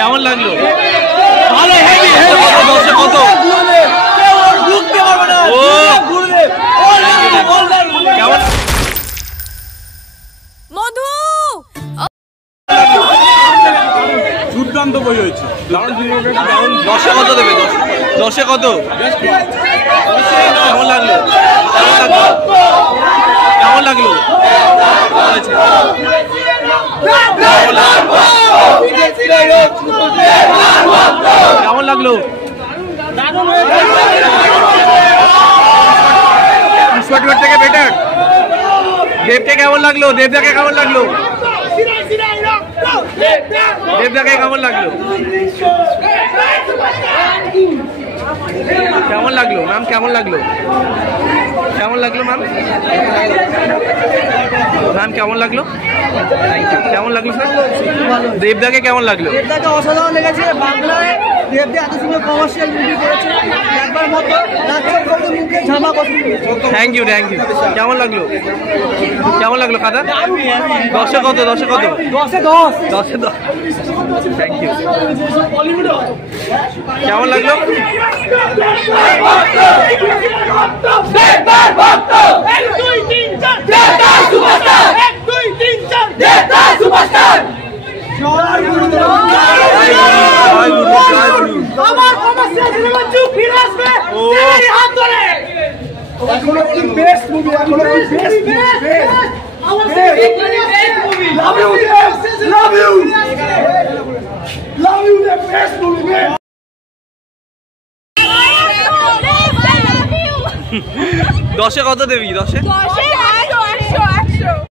কেমন লাগলো? ভালো, হেভি দশে কত? কেমন মধু দুর্দান্ত বই হয়েছে। দশে কত দেবে? দশে কত? কেমন লাগলো? কেমন লাগলো? কেমন লাগলো? থেকে বেটার। দেবকে কেমন লাগলো? দেবদাকে কেমন লাগলো? দেবদাকে কেমন লাগলো? কেমন লাগলো ম্যাম? কেমন লাগলো? কেমন লাগলো ম্যাম? ম্যাম কেমন লাগলো? কেমন লাগলো স্যার? দেবদাকে কেমন লাগলো? দেবদাকে অসাধারণ লেগেছে। বাংলায় দেবদা এত সুন্দর কমার্শিয়াল মুভি করেছে, একবার মতো মুখে ঝামা কথা। Thank you thank you. কেমন লাগলো? কেমন লাগলো কাদা? দশে কত? দশে কত? 10-এ 10। Thank you. কেমন লাগলো? আমার কমার্শিয়াল সিনেমা চুপ ফিরে আসবে এই হাত ধরে। এখনো কি বেস্ট মুভি, এখনো কি বেস্ট মুভি, আমার best movie. Love you, love you, love you, the best movie. দশে কত দেবী? দশে